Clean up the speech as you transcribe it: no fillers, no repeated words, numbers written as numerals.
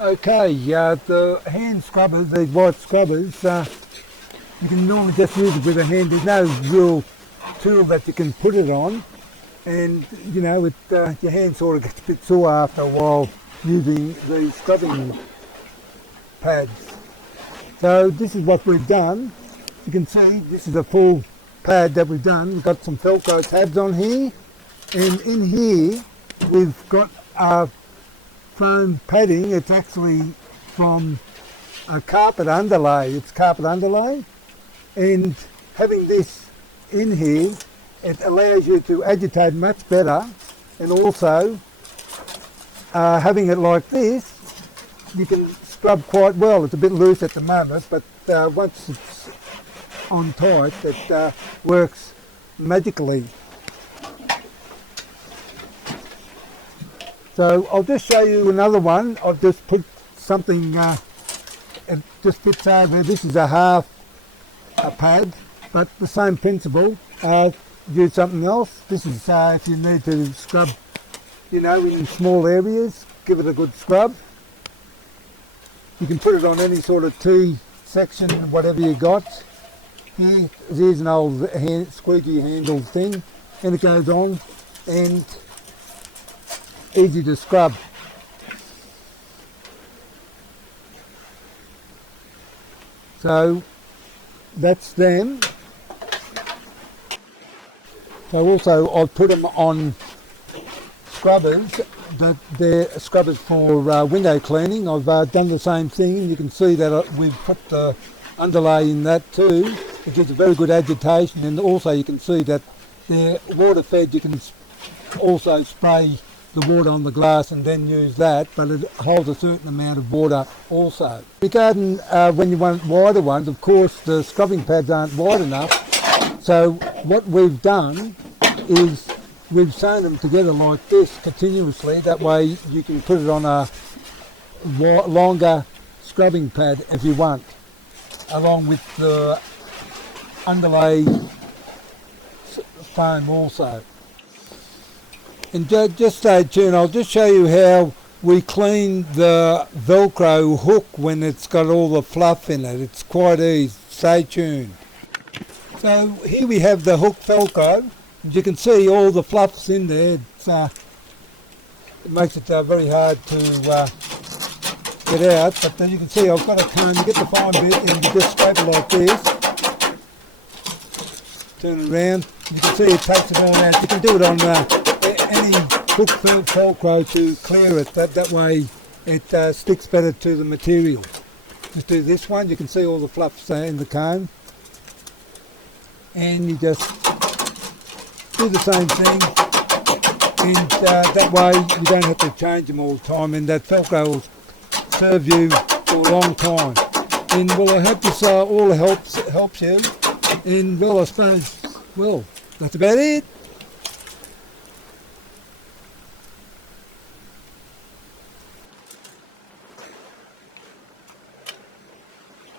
Okay, the hand scrubbers, these white scrubbers, you can normally just use it with a hand. There's no real tool that you can put it on, and you know, your hand sort of gets a bit sore after a while using these scrubbing pads. So this is what we've done. You can see this is a full pad that we've done. We've got some Velcro tabs on here, and in here we've got our foam padding. It's actually from a carpet underlay. It's carpet underlay, and having this in here, it allows you to agitate much better, and also having it like this, you can scrub quite well. It's a bit loose at the moment, but once it's on tight, it works magically. So I'll just show you another one. I've just put something, it just fits over. This is a half a pad, but the same principle. Use something else. This is if you need to scrub, you know, in small areas, give it a good scrub. You can put it on any sort of T section, whatever you got. Here's an old squeegee handle thing, and it goes on, and easy to scrub. So that's them. So also I've put them on scrubbers, that they're scrubbers for window cleaning. I've done the same thing. You can see that we've put the underlay in that too. It gives a very good agitation, and also you can see that they're water fed. You can also spray the water on the glass and then use that, but it holds a certain amount of water also. Regarding when you want wider ones, of course the scrubbing pads aren't wide enough, so what we've done is we've sewn them together like this continuously. That way you can put it on a longer scrubbing pad if you want, along with the underlay foam also. And just stay tuned. I'll just show you how we clean the Velcro hook when it's got all the fluff in it. It's quite easy. Stay tuned. So here we have the hook Velcro. As you can see, all the fluff's in there. It makes it very hard to get out. But as you can see, I've got a comb. You get the fine bit and you just scrape it like this. Turn it around. You can see it takes it all out. You can do it on any hook Velcro to clear it. That way it sticks better to the material. Just do this one. You can see all the fluffs in the comb. And you just do the same thing, and that way you don't have to change them all the time, and that Velcro will serve you for a long time. And well, I hope this all helps you, and well, I suppose, well, that's about it.